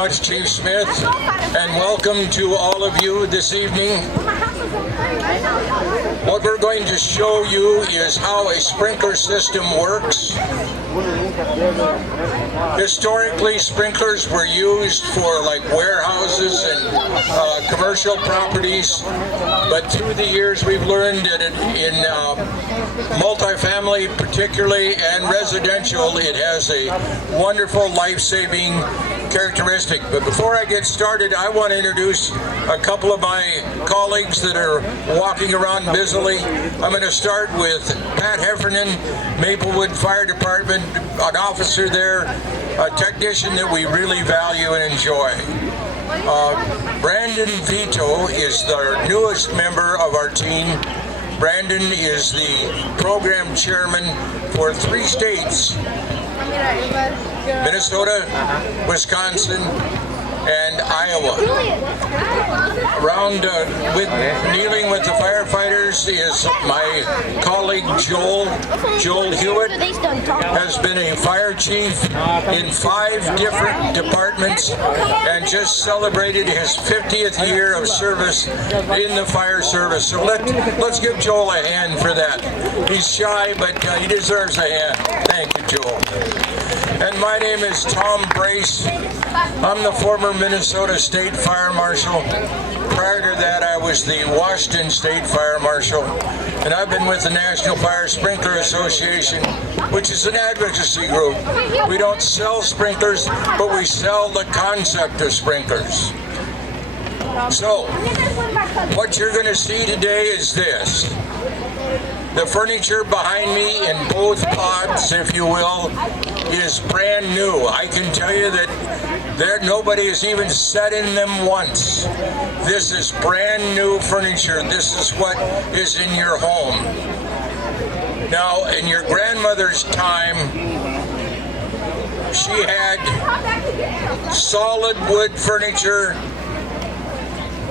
much, Chief Smith, and welcome to all of you this evening. What we're going to show you is how a sprinkler system works. Historically, sprinklers were used for like warehouses and commercial properties, but through the years we've learned that in multifamily particularly and residential, it has a wonderful life-saving characteristic. But before I get started, I want to introduce a couple of my colleagues that are walking around busily. I'm going to start with Pat Heffernan, Maplewood Fire Department, an officer there, a technician that we really value and enjoy. Brandon Vito is the newest member of our team. Brandon is the program chairman for 3 states: Minnesota, Wisconsin, and Iowa. Around dealing with the firefighters is my colleague Joel Hewitt. Has been a fire chief in 5 different departments and just celebrated his 50th year of service in the fire service. So let's give Joel a hand for that. He's shy, but he deserves a hand. Thank you, Joel. And my name is Tom Brace. I'm the former Minnesota State Fire Marshal. Prior to that, I was the Washington State Fire Marshal. And I've been with the National Fire Sprinkler Association, which is an advocacy group. We don't sell sprinklers, but we sell the concept of sprinklers. So, what you're going to see today is this. The furniture behind me in both pods, if you will, is brand new. I can tell you that nobody has even sat in them once. This is brand new furniture. This is what is in your home. Now, in your grandmother's time, she had solid wood furniture,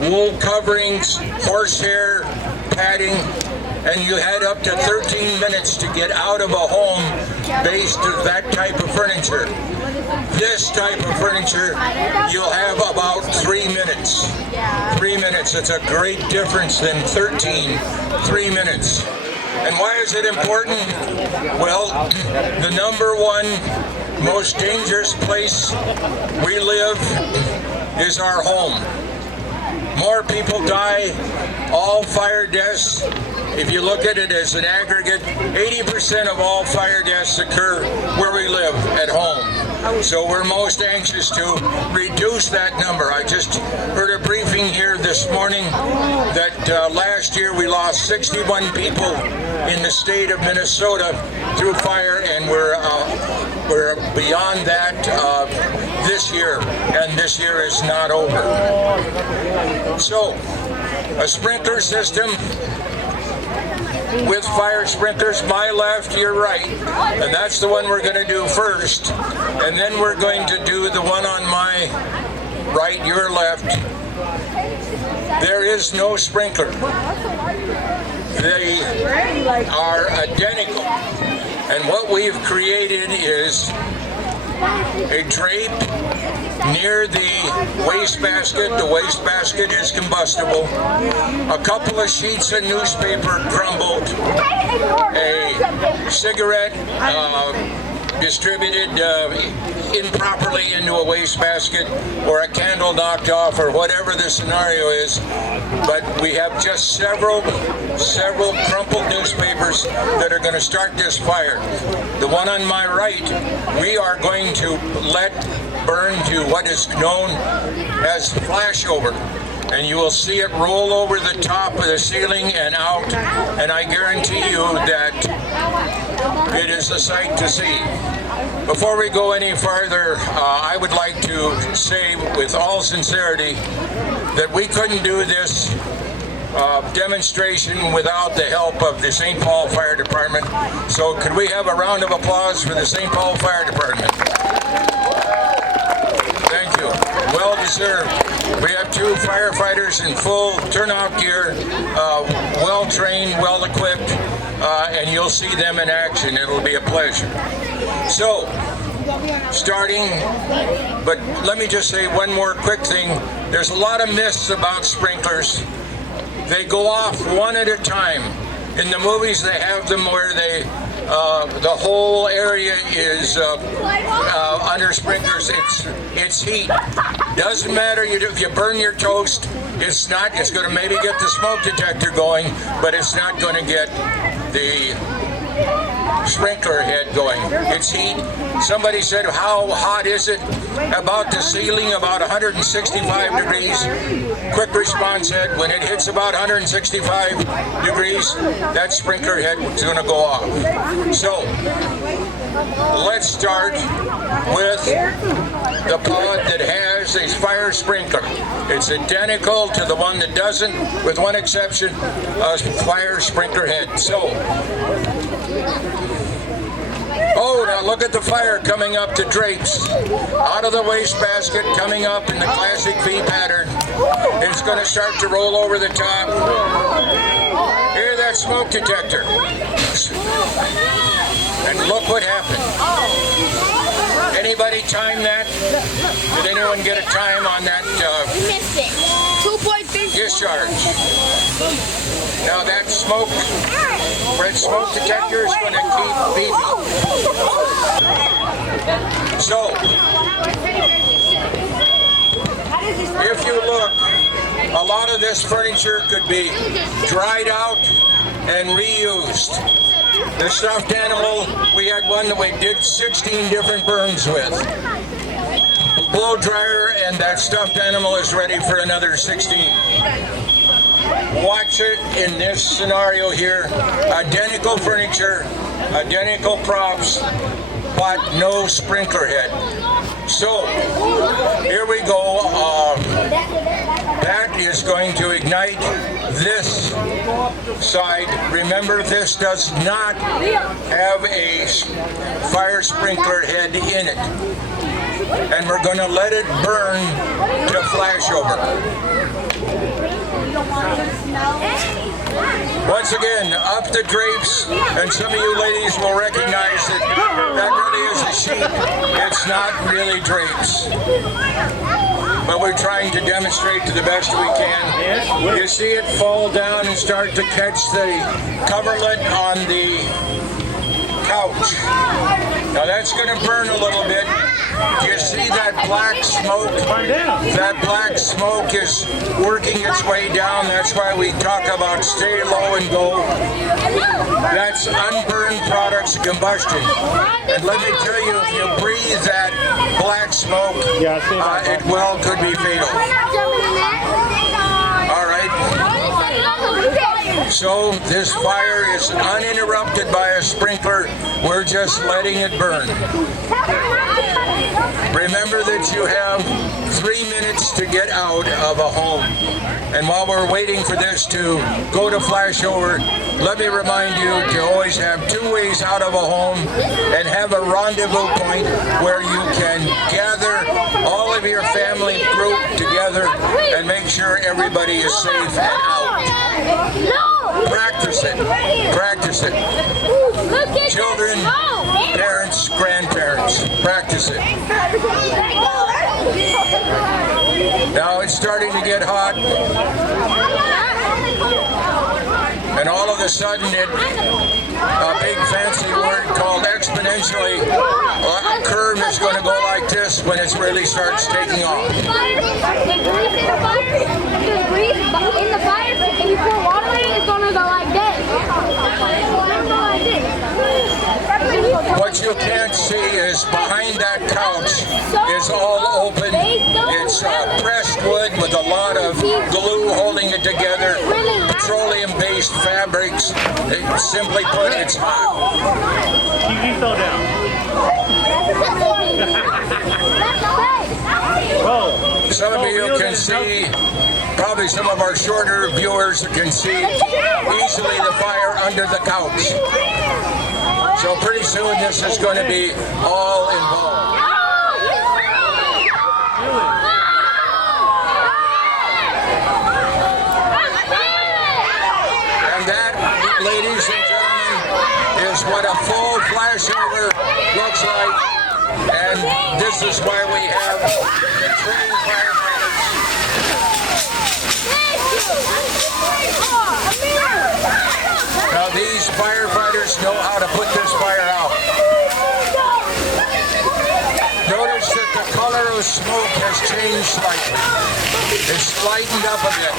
wool coverings, horsehair, padding, and you had up to 13 minutes to get out of a home based on that type of furniture. This type of furniture, you'll have about 3 minutes. 3 minutes, it's a great difference than 13, 3 minutes. And why is it important? Well, the number one most dangerous place we live is our home. More people die, all fire deaths. If you look at it as an aggregate, 80% of all fire deaths occur where we live, at home. So we're most anxious to reduce that number. I just heard a briefing here this morning that last year we lost 61 people in the state of Minnesota through fire, and we're beyond that this year, and this year is not over. So, a sprinkler system with fire sprinklers, my left, your right, and that's the one we're going to do first, and then we're going to do the one on my right, your left. There is no sprinkler. They are identical, and what we've created is a drape near the wastebasket. The wastebasket is combustible. A couple of sheets of newspaper crumbled. A cigarette distributed improperly into a wastebasket, or a candle knocked off, or whatever the scenario is. But we have just several crumpled newspapers that are going to start this fire. The one on my right, we are going to let burn to what is known as flashover. And you will see it roll over the top of the ceiling and out, and I guarantee you that it is a sight to see. Before we go any farther, I would like to say with all sincerity that we couldn't do this demonstration without the help of the St. Paul Fire Department. So could we have a round of applause for the St. Paul Fire Department? Thank you. Well deserved. We have 2 firefighters in full turnout gear, well trained, well equipped, and you'll see them in action. It'll be a pleasure. So, starting, but let me just say one more quick thing. There's a lot of myths about sprinklers. They go off one at a time. In the movies, they have them where they the whole area is under sprinklers. It's heat. Doesn't matter if you burn your toast. It's going to maybe get the smoke detector going, but it's not going to get the sprinkler head going. It's heat. Somebody said, how hot is it? About the ceiling, about 165 degrees. Quick response said, when it hits about 165 degrees, that sprinkler head is going to go off. So, let's start with the pod that has a fire sprinkler. It's identical to the one that doesn't, with one exception, a fire sprinkler head. So, oh, now look at the fire coming up the drapes. Out of the wastebasket, coming up in the classic V pattern. It's going to start to roll over the top. Hear that smoke detector. And look what happened. Anybody time that? Did anyone get a time on that Missed it. 2.3 discharge? Now that smoke, red smoke detector is going to keep beeping. So, if you look, a lot of this furniture could be dried out and reused. The stuffed animal, we had one that we did 16 different burns with. Blow dryer, and that stuffed animal is ready for another 16. Watch it in this scenario here. Identical furniture, identical props, but no sprinkler head. So, here we go. That is going to ignite this side. Remember, this does not have a fire sprinkler head in it. And we're going to let it burn to flashover. Once again, up the drapes, and some of you ladies will recognize that that really is a sheet. It's not really drapes. But we're trying to demonstrate to the best we can. You see it fall down and start to catch the coverlet on the couch. Now that's going to burn a little bit. Do you see that black smoke? That black smoke is working its way down. That's why we talk about stay low and go. That's unburned products of combustion. And let me tell you, if you breathe that black smoke, it well could be fatal. All right. So this fire is uninterrupted by a sprinkler. We're just letting it burn. Remember that you have 3 minutes to get out of a home. And while we're waiting for this to go to flashover, let me remind you to always have 2 ways out of a home and have a rendezvous point where you can gather all of your family group together and make sure everybody is safe and out. Practice it. Practice it. Children, parents, grandparents, practice it. Now it's starting to get hot. And all of a sudden, a big fancy word called exponentially, a curve is going to go like this when it really starts taking off. In the fire, if you pour water in it, it's going to go like this. What you can't see is behind that couch is all open. It's pressed wood with a lot of glue holding it together, petroleum-based fabrics. Simply put, it's hot. TV fell down. Some of you can see, probably some of our shorter viewers can see easily the fire under the couch. So pretty soon this is going to be all involved. And that, ladies and gentlemen, is what a full flashover looks like. And this is why we have trained firefighters. Now these firefighters know how to put this fire out. Notice that the color of smoke has changed slightly. It's lightened up a bit.